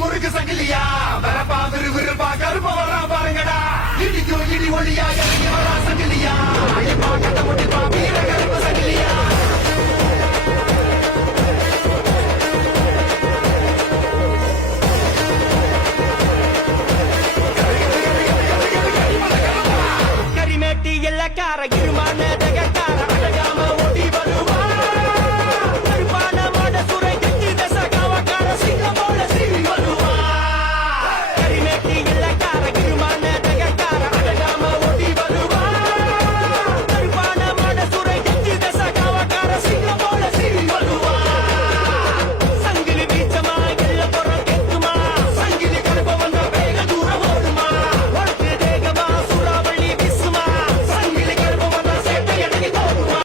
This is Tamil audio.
முறுக்கு சங்கிலியா வரப்பா விறுவிறுப்பா கருப்ப வரா பாருங்கடா இடிக்கும் இடி ஒளியா இறங்கி வரா சங்கிலியா கட்ட முடிப்பா வீரக